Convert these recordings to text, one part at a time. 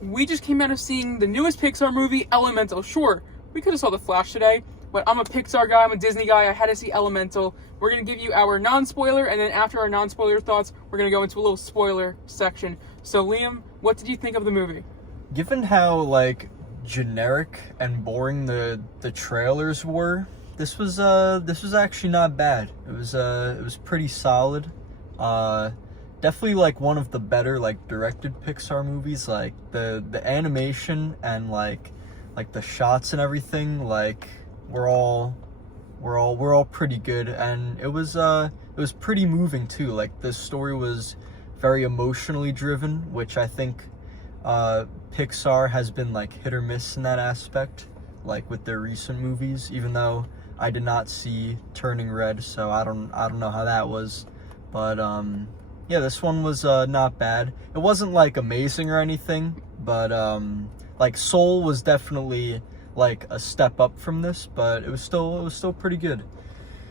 we just came out of seeing the newest Pixar movie, Elemental. Sure, we could have saw The Flash today, but I'm a Pixar guy, I'm a Disney guy, I had to see Elemental. We're going to give you our non-spoiler, and then after our non-spoiler thoughts, we're going to go into a little spoiler section. So, Liam, what did you think of the movie? Given how, like, generic and boring the trailers were, this was actually not bad. It was pretty solid. Definitely like one of the better like directed Pixar movies. Like the animation and like the shots and everything, like were all pretty good, and it was pretty moving too. Like the story was very emotionally driven, which I think Pixar has been like hit or miss in that aspect, like with their recent movies, even though I did not see Turning Red, so I don't know how that was. But yeah, this one was not bad. It wasn't like amazing or anything, but like Soul was definitely like a step up from this, but it was still pretty good.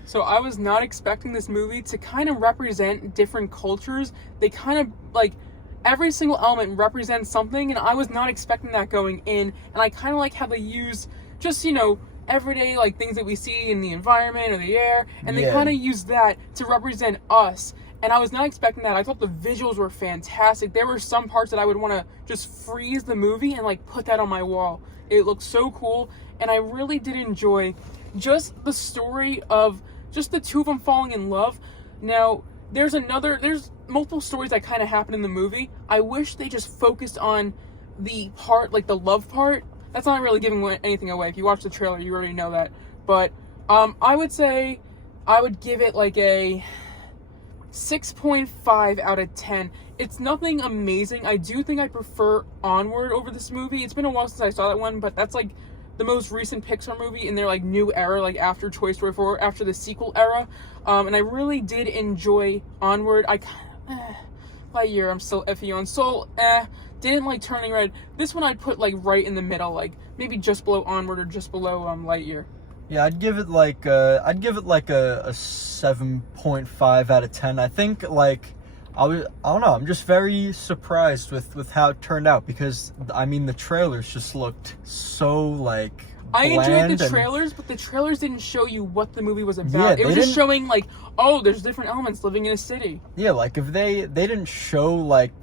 So I was not expecting this movie to kind of represent different cultures. They kind of like every single element represents something, and I was not expecting that going in. And I kind of like how they use just, you know, everyday like things that we see in the environment or the air, and they kind of use that to represent us. And I was not expecting that. I thought the visuals were fantastic. There were some parts that I would want to just freeze the movie and like put that on my wall. It looked so cool, and I really did enjoy just the story of just the two of them falling in love. Now, there's multiple stories that kind of happen in the movie. I wish they just focused on the part, like the love part. That's not really giving anything away. If you watch the trailer, you already know that. But I would say I would give it like a 6.5 out of 10. It's nothing amazing. I do think I prefer Onward over this movie. It's been a while since I saw that one, but that's like the most recent Pixar movie in their like new era, like after Toy Story 4, after the sequel era. And I really did enjoy Onward. Lightyear, I'm still iffy on. Soul, didn't like Turning Red. This one I'd put like right in the middle, like maybe just below Onward or just below Lightyear. Yeah, I'd give it like a 7.5 out of 10. I think like I don't know, I'm just very surprised with how it turned out, because I mean the trailers just looked so like I enjoyed the trailers, but the trailers didn't show you what the movie was about. Yeah, it was just showing like, oh, there's different elements living in a city. Yeah, like if they didn't show like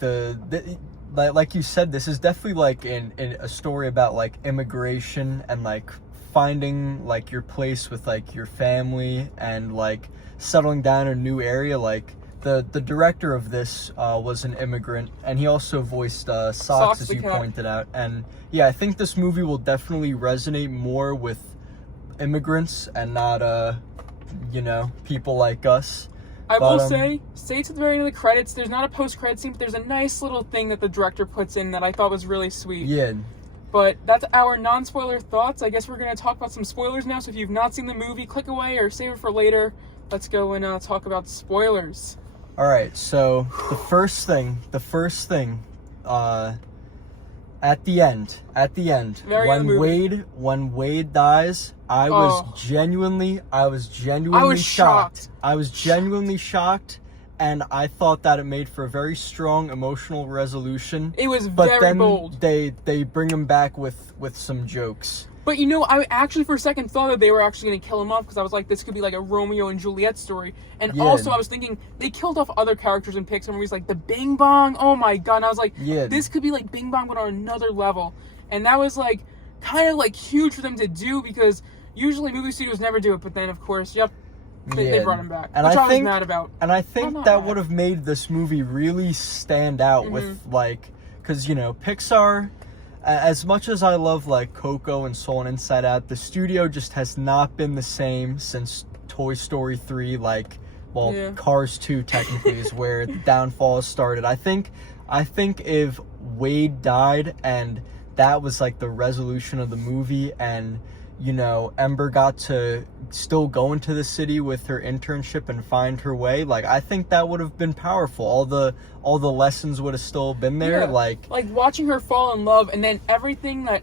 like you said, this is definitely like in a story about like immigration and like finding like your place with like your family and like settling down in a new area. Like the director of this was an immigrant, and he also voiced Socks, as you pointed out. And yeah, I think this movie will definitely resonate more with immigrants and not you know, people like us. I will say to the very end of the credits, there's not a post-credit scene, but there's a nice little thing that the director puts in that I thought was really sweet. Yeah. But that's our non-spoiler thoughts. I guess we're going to talk about some spoilers now, so if you've not seen the movie, click away or save it for later. Let's go and talk about spoilers. Alright, so the first thing, at the end, when Wade dies, I was genuinely shocked. I was genuinely shocked, and I thought that it made for a very strong emotional resolution. It was very bold. They bring him back with some jokes. But you know, I actually for a second thought that they were actually going to kill him off, because I was like, this could be like a Romeo and Juliet story. And also I was thinking, they killed off other characters in Pixar movies, like the Bing Bong. Oh my god. And I was like, this could be like Bing Bong, but on another level. And that was like, kind of like huge for them to do, because usually movie studios never do it. But then, of course, they brought him back, and which I was mad about. And I think that would have made this movie really stand out with like, because, you know, Pixar, as much as I love like Coco and Soul and Inside Out, the studio just has not been the same since Toy Story 3, like, well, Cars 2 technically is where the downfall started. I think if Wade died and that was like the resolution of the movie, and, you know, Ember got to still go into the city with her internship and find her way, like, I think that would have been powerful. All the lessons would have still been there. Like watching her fall in love, and then everything that,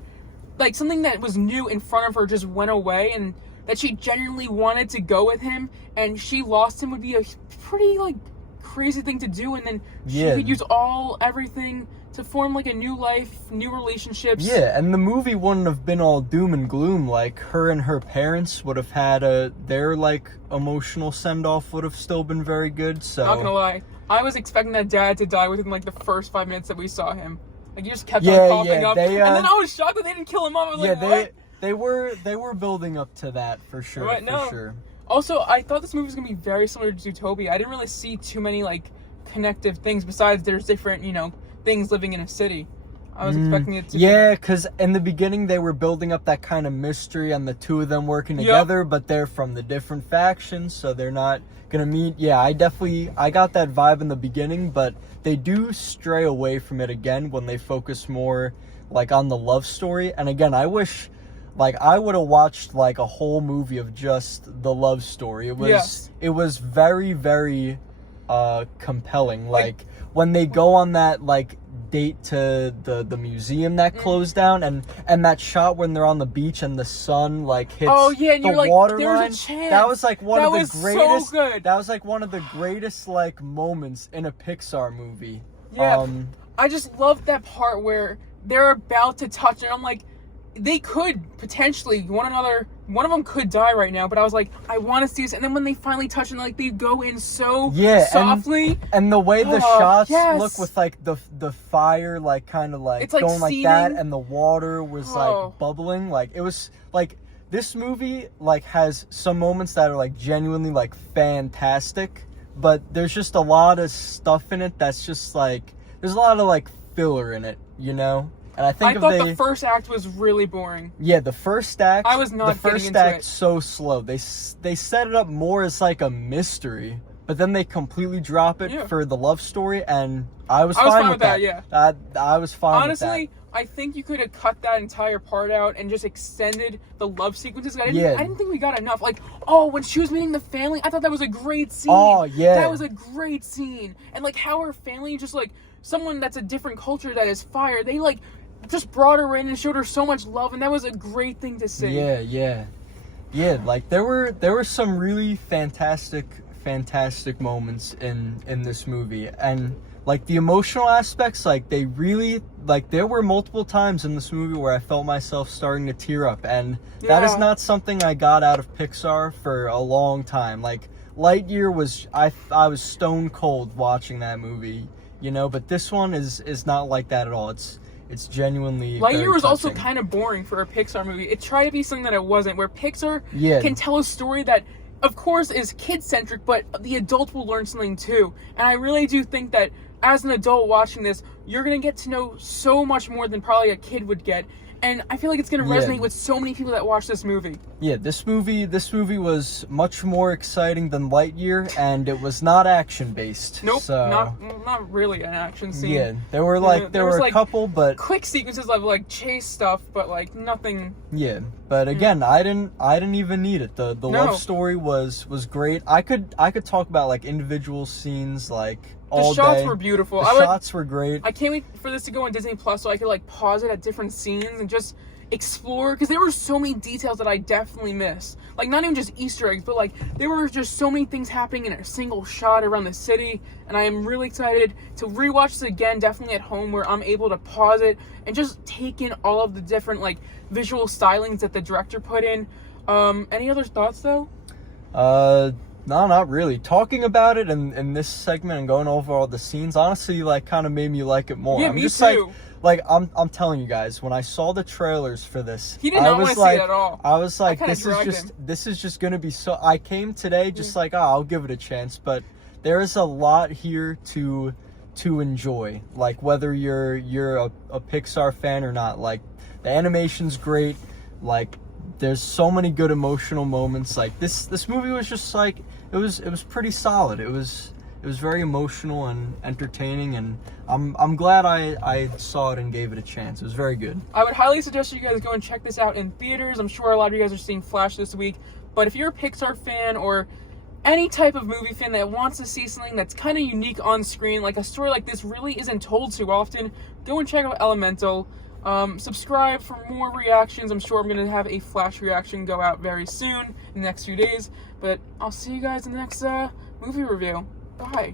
like, something that was new in front of her just went away, and that she genuinely wanted to go with him, and she lost him, would be a pretty, like, crazy thing to do. And then she could use everything to form like a new life, new relationships. Yeah, and the movie wouldn't have been all doom and gloom. Like, her and her parents would have had their like emotional send off would have still been very good. So Not gonna lie, I was expecting that dad to die within like the first 5 minutes that we saw him. Like, he just kept on popping up, and then I was shocked that they didn't kill him off. I was like, what? They were building up to that for sure. Right, no. For sure. Also, I thought this movie was gonna be very similar to Zootopia. I didn't really see too many like connective things besides there's different, things living in a city. I was expecting it to Yeah, because in the beginning they were building up that kind of mystery and the two of them working together, but they're from the different factions, so they're not gonna meet. Yeah, I got that vibe in the beginning, but they do stray away from it again when they focus more like on the love story. And again, I wish like I would have watched like a whole movie of just the love story. It was very, very compelling. Like when they go on that like date to the museum that closed down, and that shot when they're on the beach and the sun like hits and the you're water like, there's line. a chance. That was like one of the greatest. So good. That was like one of the greatest like moments in a Pixar movie. Yeah, I just love that part where they're about to touch it. I'm like, they could potentially one of them could die right now, but I was like, I want to see this. And then when they finally touch and like they go in so softly, and the way the shots yes. look with like the fire like kind of like it's like going seething. like that, and the water was like bubbling. Like it was like this movie like has some moments that are like genuinely like fantastic, but there's just a lot of stuff in it that's just like there's a lot of like filler in it, And I think the first act was really boring. Yeah, the first act. I was not the first getting into act it. so slow. They set it up more as like a mystery, but then they completely drop it for the love story, and I was fine with that. Yeah, I was fine. Honestly, with that. I think you could have cut that entire part out and just extended the love sequences. I didn't think we got enough. Like, when she was meeting the family, I thought that was a great scene. Oh, yeah. That was a great scene. And, like, how her family, just, like, someone that's a different culture that is fire, they, like, just brought her in and showed her so much love, and that was a great thing to see. Yeah, like, there were some really fantastic moments in this movie, and like the emotional aspects, like they really, like there were multiple times in this movie where I felt myself starting to tear up, and that is not something I got out of Pixar for a long time. Like Lightyear was, I was stone cold watching that movie, but this one is not like that at all. It's genuinely Lightyear was also kind of boring for a Pixar movie. It tried to be something that it wasn't, where Pixar can tell a story that, of course, is kid-centric, but the adult will learn something too. And I really do think that as an adult watching this, you're going to get to know so much more than probably a kid would get. And I feel like it's going to resonate with so many people that watch this movie. Yeah, this movie was much more exciting than Lightyear, and it was not action-based. Nope, so, not really an action scene. Yeah, there were a couple, but quick sequences of like chase stuff, but like nothing. Yeah, but again, I didn't even need it. The love story was great. I could talk about like individual scenes like all day. The shots were beautiful. The shots were great. I can't wait for this to go on Disney Plus so I could like pause it at different scenes and just explore, because there were so many details that I definitely missed. Like not even just Easter eggs, but like there were just so many things happening in a single shot around the city, and I am really excited to rewatch this again, definitely at home, where I'm able to pause it and just take in all of the different like visual stylings that the director put in. Any other thoughts though? No, not really. Talking about it in this segment and going over all the scenes, honestly, like, kind of made me like it more. Yeah, I'm me just too. Like, I'm telling you guys, when I saw the trailers for this, he did not want to see it at all. I was like, this is just gonna be so. I came today just like, I'll give it a chance, but there is a lot here to enjoy. Like, whether you're a Pixar fan or not, like, the animation's great. Like, there's so many good emotional moments. Like this movie was just like it was pretty solid. It was very emotional and entertaining, and I'm glad I saw it and gave it a chance. It was very good. I would highly suggest you guys go and check this out in theaters. I'm sure a lot of you guys are seeing Flash this week, but if you're a Pixar fan or any type of movie fan that wants to see something that's kind of unique on screen, like a story like this really isn't told too often, go and check out Elemental. Subscribe for more reactions. I'm sure I'm going to have a Flash reaction go out very soon in the next few days. But I'll see you guys in the next movie review. Bye.